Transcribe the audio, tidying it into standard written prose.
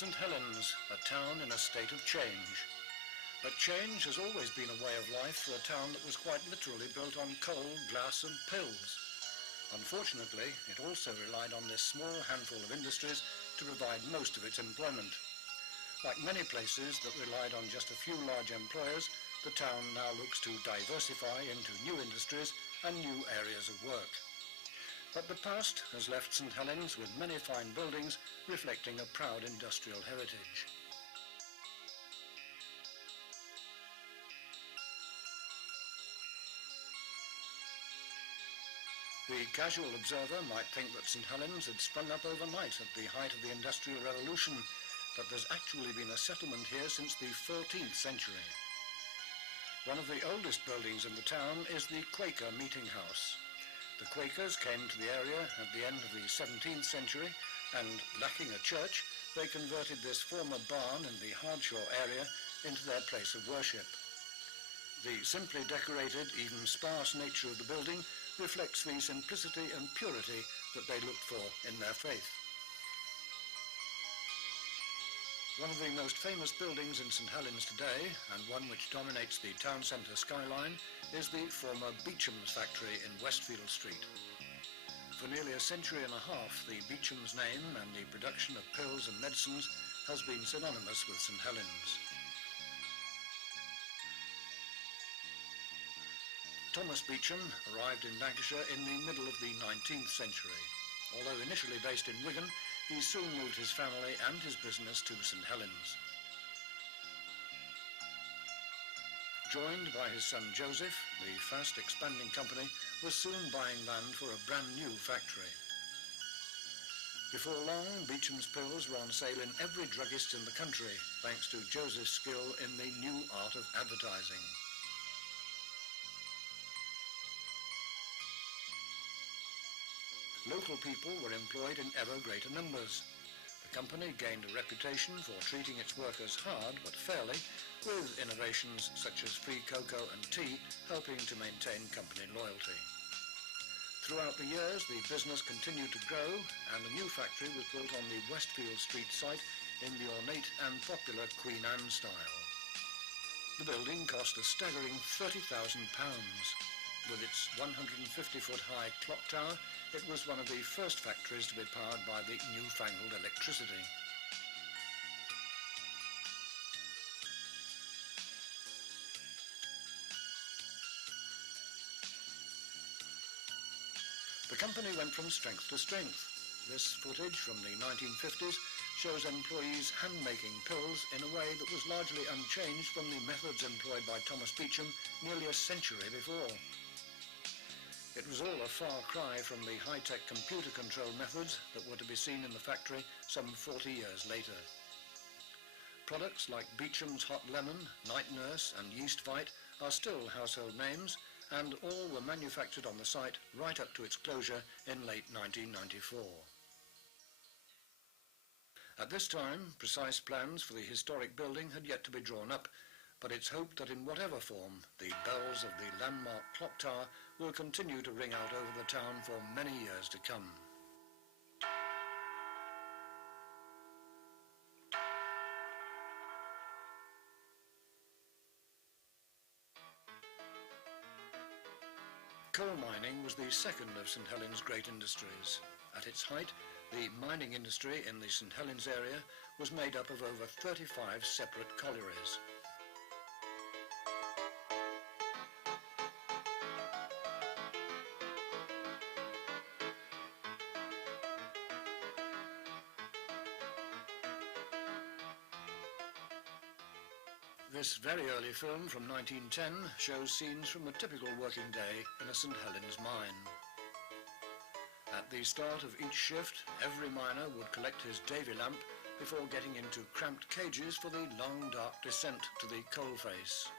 St Helens, a town in a state of change. But change has always been a way of life for a town that was quite literally built on coal, glass and pills. Unfortunately, it also relied on this small handful of industries to provide most of its employment. Like many places that relied on just a few large employers, the town now looks to diversify into new industries and new areas of work. But the past has left St Helens with many fine buildings reflecting a proud industrial heritage. The casual observer might think that St Helens had sprung up overnight at the height of the Industrial Revolution, but there's actually been a settlement here since the 14th century. One of the oldest buildings in the town is the Quaker Meeting House. The Quakers came to the area at the end of the 17th century and, lacking a church, they converted this former barn in the Hardshaw area into their place of worship. The simply decorated, even sparse nature of the building reflects the simplicity and purity that they looked for in their faith. One of the most famous buildings in St Helens today, and one which dominates the town centre skyline, is the former Beechams factory in Westfield Street. For nearly a century and a half, the Beechams name and the production of pills and medicines has been synonymous with St Helens. Thomas Beecham arrived in Lancashire in the middle of the 19th century. Although initially based in Wigan, he soon moved his family and his business to St Helens. Joined by his son Joseph, the fast expanding company was soon buying land for a brand new factory. Before long, Beecham's pills were on sale in every druggist in the country, thanks to Joseph's skill in the new art of advertising. Local people were employed in ever greater numbers. The company gained a reputation for treating its workers hard but fairly, with innovations such as free cocoa and tea helping to maintain company loyalty. Throughout the years, the business continued to grow, and a new factory was built on the Westfield Street site in the ornate and popular Queen Anne style. The building cost a staggering £30,000. With its 150-foot high clock tower, it was one of the first factories to be powered by the newfangled electricity. The company went from strength to strength. This footage from the 1950s shows employees hand-making pills in a way that was largely unchanged from the methods employed by Thomas Beecham nearly a century before. It was all a far cry from the high-tech computer control methods that were to be seen in the factory some 40 years later. Products like Beecham's Hot Lemon, Night Nurse and Yeast Fight are still household names, and all were manufactured on the site right up to its closure in late 1994. At this time, precise plans for the historic building had yet to be drawn up, but it's hoped that in whatever form, the bells of the landmark clock tower will continue to ring out over the town for many years to come. Coal mining was the second of St Helens' great industries. At its height, the mining industry in the St Helens area was made up of over 35 separate collieries. This very early film from 1910 shows scenes from a typical working day in a St Helens mine. At the start of each shift, every miner would collect his davy lamp before getting into cramped cages for the long dark descent to the coalface.